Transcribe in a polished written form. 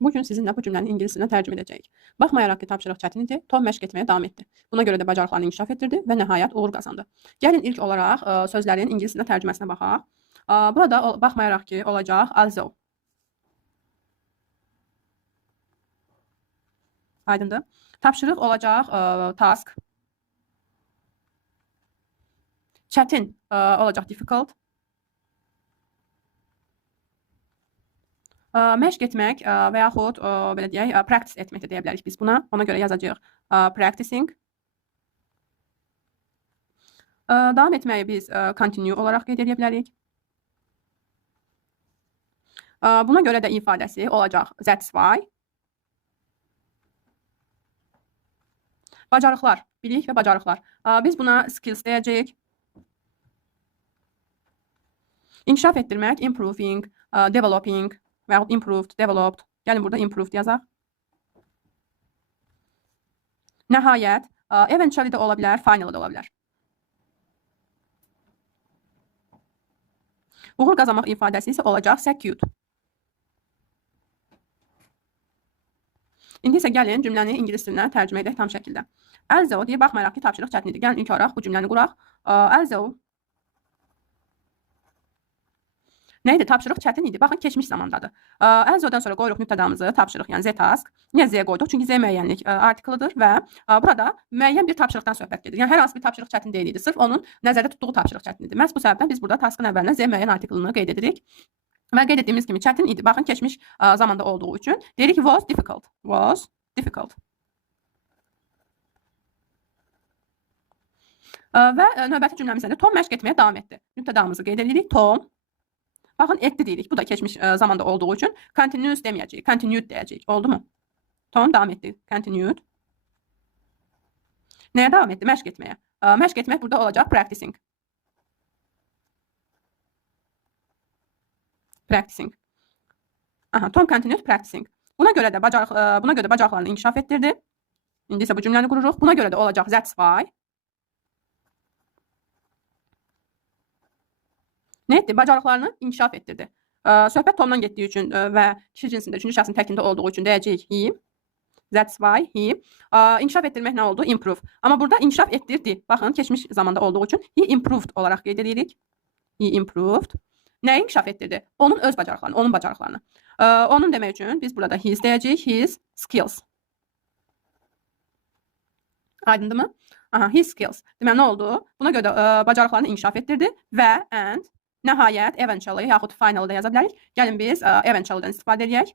Bugün sizinlə bu cümlənin ingilisinə tərcümə edəcəyik. Baxmayaraq ki, tapşırıq çətin idi, Tom məşq etməyə davam etdi. Buna görə də bacarıqlarını inkişaf etdirdi və nəhayət uğur qazandı. Gəlin ilk olaraq sözlərin ingilisində tərcüməsinə baxaq. Burada baxmayaraq ki, olacaq although. Aydındır. Tapşırıq olacaq task. Çətin olacaq difficult. Məşq etmək və yaxud belə deyək, practice etmək də deyə bilərik biz buna. Ona görə yazacağıq practicing. Davam etməyi biz continue olaraq qeyd edə bilərik. Buna görə də ifadəsi olacaq that's why. Bacarıqlar, bilik və bacarıqlar. Biz buna skills deyəcəyik. İnkişaf etdirmək, improving, developing və yaxud improved, developed. Gəlin burada improved yazaq. Nəhayət, eventually də ola bilər, finally də ola bilər. Uğur qazanmaq ifadəsi isə olacaq succeed. İndi isə gəlin cümləni ingilis dilinə tərcümə edək tam şəkildə. Although deyə baxmayaraq ki, tapşırıq çətin idi. Gəlin ilk olaraq bu cümləni quraq. Although nə idi? Tapşırıq çətin idi. Baxın, keçmiş zamandadır. Although-dan sonra qoyuruq nöqtədamızı, tapşırıq, yəni Z-task. Niyə Z qoyduq? Çünki Z müəyyənlik artiklıdır və burada müəyyən bir tapşırıqdan söhbət gedir. Yəni hər hansı bir tapşırıq çətin deyil idi. Sırf onun nəzərdə tutduğu tapşırıq çətin idi. Məhz bu səbəbdən biz burada taskın əvvəlinə Z müəyyən artiklını qeyd edirik. Və qeyd etdiyimiz kimi çətin idi. Baxın, keçmiş zamanda olduğu üçün deyirik was difficult. Was difficult. Və növbəti cümləmizdə də Tom məşq etməyə davam etdi. Nöqtədamızı qeyd edirik. Tom. Baxın, etdi deyirik. Bu da keçmiş zamanda olduğu üçün continuous deməyəcəyik. Continued deyəcəyik. Oldu mu? Tom davam etdi. Continued. Nəyə davam etdi? Məşq etməyə. Məşq etmək burada olacaq practicing. Practicing. Tom continued practicing. Buna görə də bacarıqlarını inkişaf etdirdi. İndi isə bu cümləni qururuq. Buna görə də olacaq that's why. Nə etdi? Bacarıqlarını inkişaf etdirdi. Söhbət Tomdan getdiyi üçün və kişi cinsində, üçüncü şəxsin təkində olduğu üçün deyəcəyik he. That's why he. İnkişaf etdirmək nə oldu? Improve. Amma burada inkişaf etdirdi. Baxın, keçmiş zamanda olduğu üçün he improved olaraq qeyd edirik. He improved. Nəyi inkişaf etdirdi? Onun öz bacarıqlarını, onun bacarıqlarını. Onun demək üçün biz burada his deyəcəyik. His skills. Aydındırmı? His skills. Demək, nə oldu? Buna görə də bacarıqlarını inkişaf etdirdi və and nəhayət, eventually, yaxud finally da yaza bilərik. Gəlin biz eventually-dən istifadə edək.